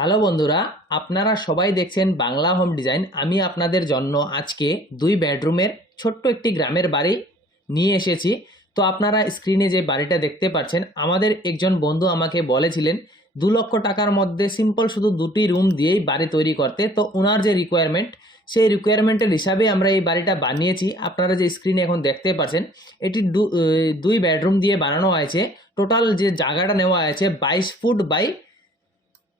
Hello বন্ধুরা, আপনারা সবাই দেখছেন বাংলা হোম ডিজাইন। আমি আপনাদের জন্য আজকে দুই বেডরুমের ছোট্ট একটি গ্রামের বাড়ি নিয়ে এসেছি। তো আপনারা স্ক্রিনে যে বাড়িটা দেখতে পাচ্ছেন, আমাদের একজন বন্ধু আমাকে বলেছিলেন, দু লক্ষ টাকার মধ্যে সিম্পল শুধু দুটি রুম দিয়েই বাড়ি তৈরি করতে। তো ওনার যে রিকোয়ারমেন্ট সেই রিকোয়ারমেন্টের হিসাবে আমরা এই বাড়িটা বানিয়েছি। আপনারা যে স্ক্রিনে এখন দেখতে পাচ্ছেন, এটি দুই বেডরুম দিয়ে বানানো হয়েছে। টোটাল যে জায়গাটা নেওয়া হয়েছে, বাইশ ফুট বাই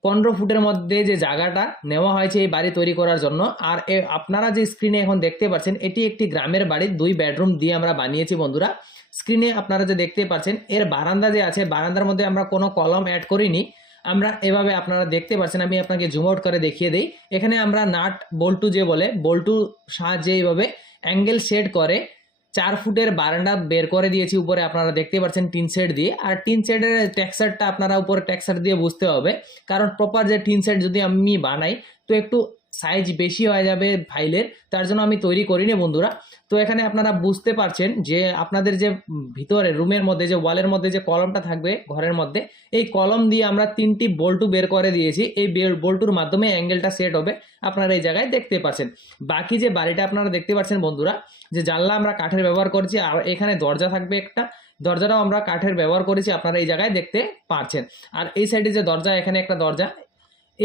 পনেরো ফুটের মধ্যে যে জায়গাটা নেওয়া হয়েছে এই বাড়ি তৈরি করার জন্য, আর আপনারা যে স্ক্রিনে এখন দেখতে পাচ্ছেন, এটি একটি গ্রামের বাড়ি, দুই বেডরুম দিয়ে আমরা বানিয়েছি বন্ধুরা। স্ক্রিনে আপনারা যে দেখতে পাচ্ছেন, এর বারান্দা যে আছে, বারান্দার মধ্যে আমরা কোনো কলম অ্যাড করিনি। আমরা এভাবে আপনারা দেখতে পাচ্ছেন, আমি আপনাকে জুম আউট করে দেখিয়ে দিই। এখানে আমরা নাট বল্টু যে বলে বল্টু সাহায্যে এইভাবে অ্যাঙ্গেল সেট করে চার ফুটের বারান্দা বের করে দিয়েছি উপরে, আপনারা দেখতে পাচ্ছেন টিন সেট দিয়ে। আর টিন সেটের ট্যাক্সারটা আপনারা উপরে ট্যাক্সার দিয়ে বুঝতে হবে, কারণ প্রপার যে টিন সেট যদি আমি বানাই, তো একটু সাইজ বেশি হয়ে যাবে ফাইলের তার জন্য আমি তৈরি করিনি বন্ধুরা। তো এখানে আপনারা বুঝতে পারছেন যে আপনাদের যে ভিতরে, রুমের মধ্যে, যে ওয়ালের মধ্যে যে কলমটা থাকবে ঘরের মধ্যে, এই কলম দিয়ে আমরা তিনটি বল্টু বের করে দিয়েছি। এই বল্টুর মাধ্যমে অ্যাঙ্গেলটা সেট হবে। আপনারা এই জায়গায় দেখতে পাচ্ছেন। বাকি যে বাড়িটা আপনারা দেখতে পাচ্ছেন বন্ধুরা, যে জানলা আমরা কাঠের ব্যবহার করছি, আর এখানে দরজা থাকবে একটা। দরজাটাও আমরা কাঠের ব্যবহার করেছি, আপনারা এই জায়গায় দেখতে পাচ্ছেন আর এই সাইডে যে দরজা, এখানে একটা দরজা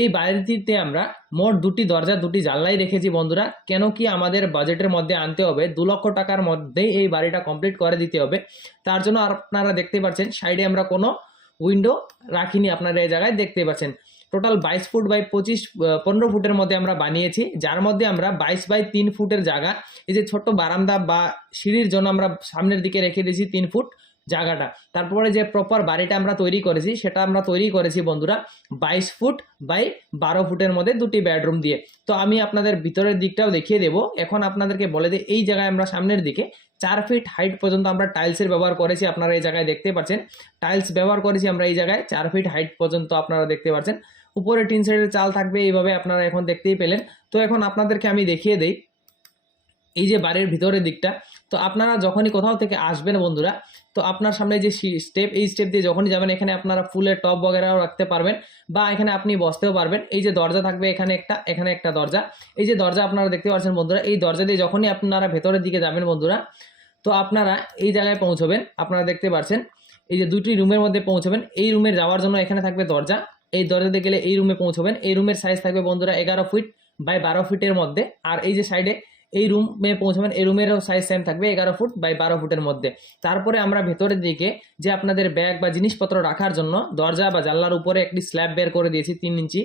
এই বাড়িটিতে আমরা মোট দুটি দরজা, দুটি জানলাই রেখেছি বন্ধুরা। কেন কি আমাদের বাজেটের মধ্যে আনতে হবে, দু লক্ষ টাকার মধ্যেই এই বাড়িটা কমপ্লিট করে দিতে হবে। তার জন্য আপনারা দেখতে পাচ্ছেন, সাইডে আমরা কোনো উইন্ডো রাখিনি, আপনারা এই জায়গায় দেখতে পাচ্ছেন। টোটাল বাইশ ফুট বাই পঁচিশ পনেরো ফুটের মধ্যে আমরা বানিয়েছি, যার মধ্যে আমরা বাইশ বাই তিন ফুটের জায়গা, এই যে ছোট্ট বারান্দা বা সিঁড়ির জন্য আমরা সামনের দিকে রেখে দিয়েছি তিন ফুট। জায়গাটা। তারপরে যে প্রপার বাড়িটা আমরা তৈরি করেছি, সেটা আমরা তৈরি করেছি বন্ধুরা বাইশ ফুট বাই বারো ফুটের মধ্যে দুটি বেডরুম দিয়ে। তো আমি আপনাদের ভিতরের দিকটাও দেখিয়ে দেবো। এখন আপনাদেরকে বলে দিই, এই জায়গায় আমরা সামনের দিকে চার ফিট হাইট পর্যন্ত আমরা টাইলসের ব্যবহার করেছি, আপনারা এই জায়গায় দেখতে পাচ্ছেন। টাইলস ব্যবহার করেছি আমরা এই জায়গায়, চার ফিট হাইট পর্যন্ত আপনারা দেখতে পাচ্ছেন। উপরে টিন সেটের চাল থাকবে, এইভাবে আপনারা এখন দেখতেই পেলেন। তো এখন আপনাদেরকে আমি দেখিয়ে দেই এই যে বাড়ির ভিতরের দিকটা, তো আপনারা যখনই কোথাও থেকে আসবেন বন্ধুরা, তো আপনার সামনে যে স্টেপ এই স্টেপ দিয়ে যখনই যাবেন, এখানে আপনারা ফুলের টপ বগেরাও রাখতে পারবেন বা এখানে আপনি বসতেও পারবেন। এই যে দরজা থাকবে এখানে একটা এখানে একটা দরজা। এই যে দরজা আপনারা দেখতে পাচ্ছেন বন্ধুরা, এই দরজা দিয়ে যখনই আপনারা ভেতরের দিকে যাবেন বন্ধুরা, তো আপনারা এই জায়গায় পৌঁছবেন। আপনারা দেখতে পাচ্ছেন, এই যে দুটি রুমের মধ্যে পৌঁছবেন। এই রুমের যাওয়ার জন্য এখানে থাকবে দরজা। এই দরজাতে গেলে এই রুমে পৌঁছবেন। এই রুমের সাইজ থাকবে বন্ধুরা এগারো ফিট বাই বারো ফিটের মধ্যে। আর এই যে সাইডে এই রুমে পৌঁছাবেন, এই রুমেরও সাইজ সেম থাকবে এগারো ফুট বাই বারো ফুটের মধ্যে। তারপরে আমরা ভেতরের দিকে যে আপনাদের ব্যাগ বা জিনিসপত্র রাখার জন্য দরজা বা জানলার উপরে একটি স্ল্যাব বের করে দিয়েছি, তিন ইঞ্চি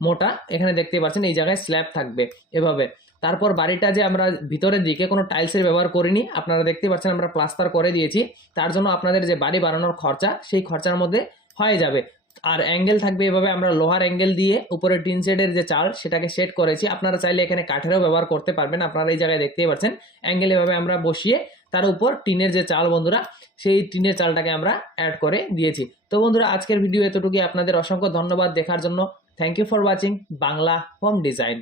মোটা। এখানে দেখতে পাচ্ছেন এই জায়গায় স্ল্যাব থাকবে এভাবে। তারপর বাড়িটা যে আমরা ভিতরের দিকে কোনো টাইলসের ব্যবহার করিনি, আপনারা দেখতে পাচ্ছেন আমরা প্লাস্টার করে দিয়েছি। তার জন্য আপনাদের যে বাড়ি বানানোর খরচা, সেই খরচার মধ্যে হয়ে যাবে। আর অ্যাঙ্গেল থাকবে এভাবে আমরা লোহার অ্যাঙ্গেল দিয়ে উপরে টিন সেটের যে চাল, সেটাকে সেট করেছি। আপনারা চাইলে এখানে কাঠেরও ব্যবহার করতে পারবেন। আপনারা এই জায়গায় দেখতেই পাচ্ছেন অ্যাঙ্গেল এভাবে আমরা বসিয়ে তার উপর টিনের যে চাল বন্ধুরা, সেই টিনের চালটাকে আমরা অ্যাড করে দিয়েছি। তো বন্ধুরা, আজকের ভিডিও এতটুকুই। আপনাদের অসংখ্য ধন্যবাদ দেখার জন্য। Thank you for watching Bangla home design